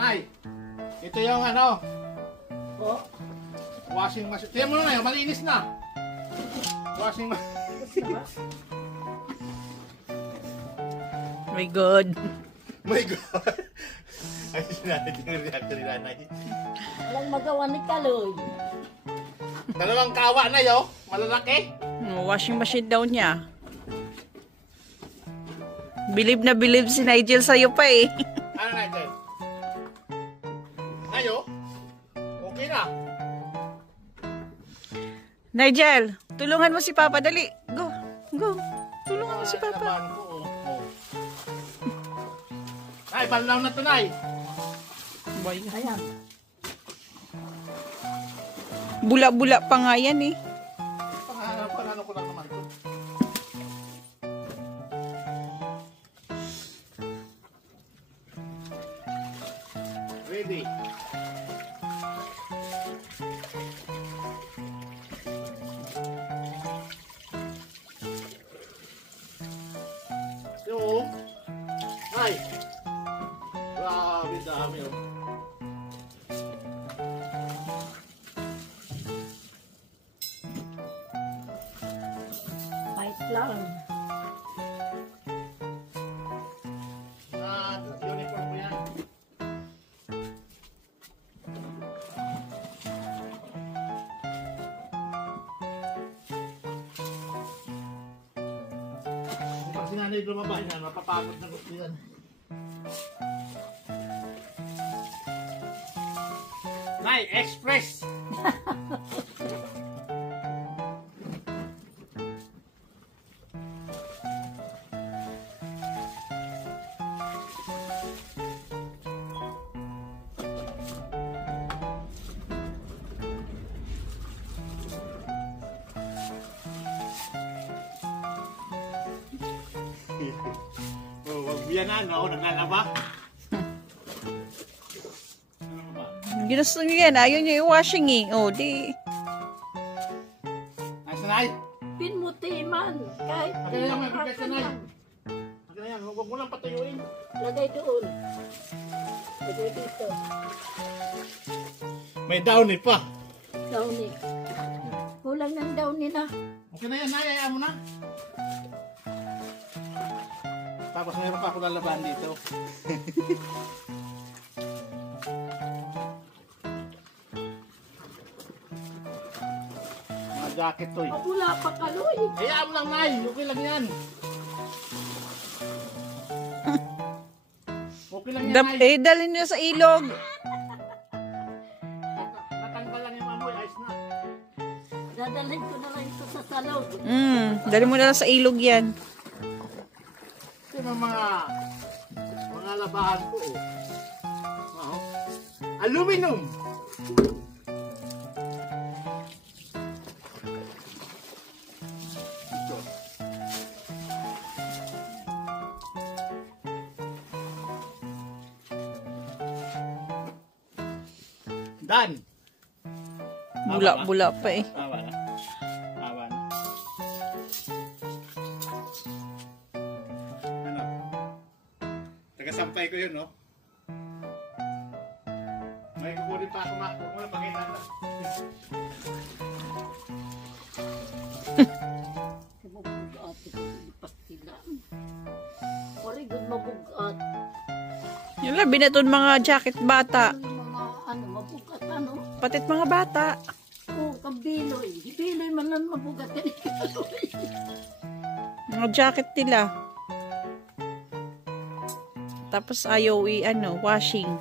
Nay, ito yung ano. Oh. Washing machine. Tingnan mo na ngayon, malinis na. Washing machine. My God. My God. Ay, sinanay yung reactor ni nanay. Walang magawa ni Kaloy. Dalawang kawa na yo. Malalaki. Washing machine daw niya. Bilib na bilib si Nigel sa'yo pa eh. Ano na ito? Ayo. Okay na. Nigel, tulungan mo si Papa. Dali. Go. Go. Tulungan mo si Papa. Laban ko, oh. Ay, balnaw na to, Nay. Ayan. Bula-bula pa nga yan eh. Panalo ko lang naman to. Ready. So, ay. Grabe dami oh. Fight lang. Uniform mo yan. Pag sinanay lumabas yan, mapapagod na gusto yan. Nay, express! Oh, wag yan na, no? Naglalaba. Ginusto niyo yan. Ayaw niyo i-washing eh. Oh, di. Ay, sanay! Pinmuti man. Kahit Akin na yan, may bigas na yan. Akin na yan, huwag mo lang patayuin. lagay doon. Lagay dito. May downy pa. Downy. Kulang ng downy na. Okay na yan, nayayaan mo na. Tapos mayroon pa ako lalaban dito. Mga jacket to eh. Mabula pa Kaloy. Hayaan mo lang, Nay. Okay lang yan. Okay lang yan, Nay. Dalhin niyo sa ilog. Natanggal lang yung amoy. Ayos na. Dadalhin ko na lang ito sa salog. Dalhin mo na lang sa ilog yan. Ito yung mga labahan ko. Oh. Aluminum. Ito. Dan. Bula-bula pa eh. Awa na. Awa na. Ano? Taga-sampay ko yun, no? May kukunin pa ako, ma. Huwag mo na pakita na. Mabugat. Pastila. Wari good mabugat. Yung labi na itong mga jacket bata. Mga mabugat ano. Patit mga bata. Oh, kambiloy. Biloy man lang mabugat yan. Mga jacket nila. Tapos ayaw washing.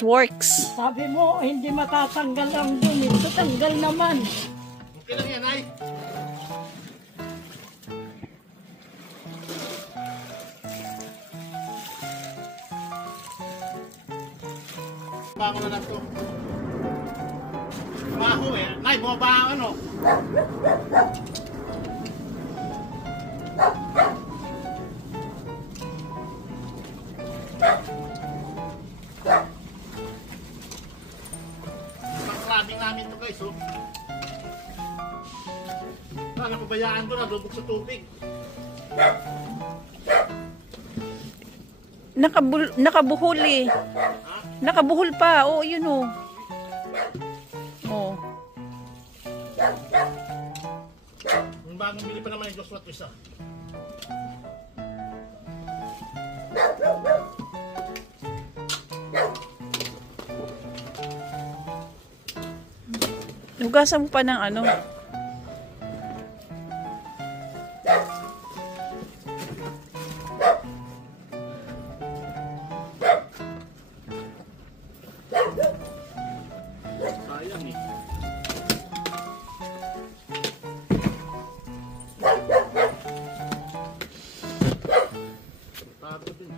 Works. Sabi mo, hindi matatanggal ang dumi. Ito tanggal naman. Okay lang yan, ay. Bago na lang ito. Baho eh. Nay, bumaba ang ano. namin to guys, oh. Napabayaan ko na, lubog sa tubig. Nakabuhol eh. Nakabuhol pa. Oo, yun oh. Oh. Yung bagong bili pa naman yung Joshua Twist, ah. Hugasan mo pa ng ano. Sayang eh. Pagod din.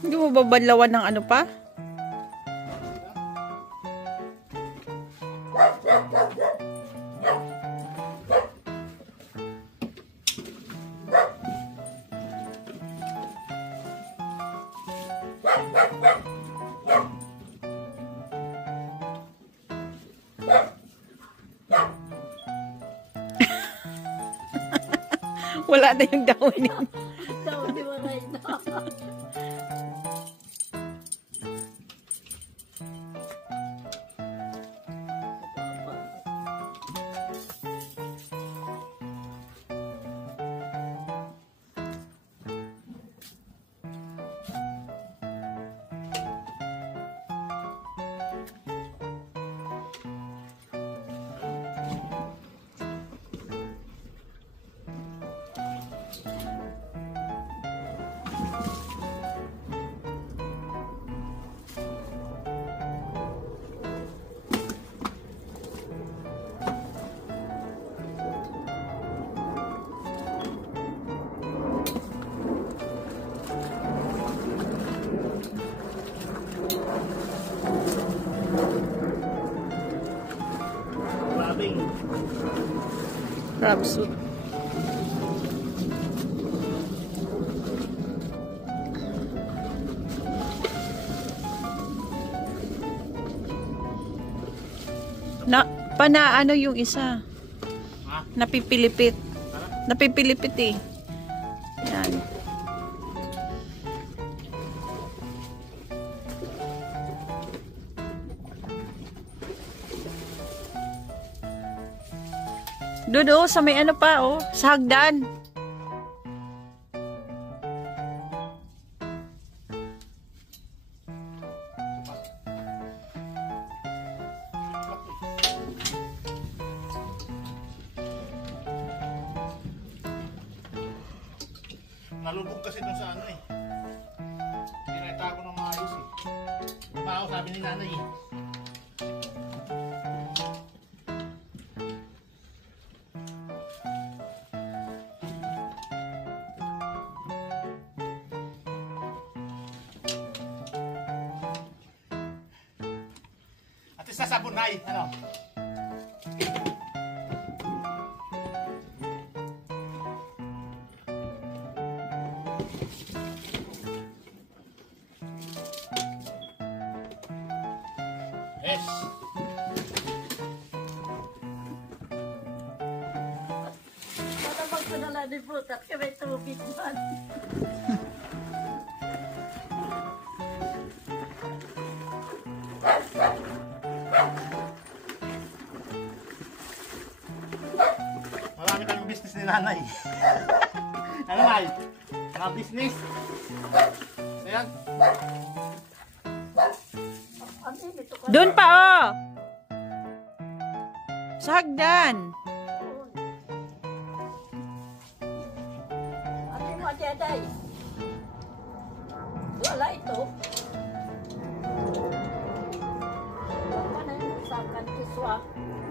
Hindi mo babanlawan ng ano pa? Wala na yung dahon yun. Daw, di ba na ito? Crab soup. Ano yung isa? Ha? Napipilipit. Napipilipit eh. Yan. Doon sa may ano pa sa hagdan. Nalubog kasi dun sa ano eh. Pinata ko ng maayos eh. Diba sabi ni nanay eh. At least nasabon na eh. Ano? Yes. Matabag ko na lang din po, at may tubig man. Marami kaming business ni nanay. Ano nay? Mga business. Ayan. Doon pa sa hagdan. Ano yung mga tiyaday? Wala ito. ah.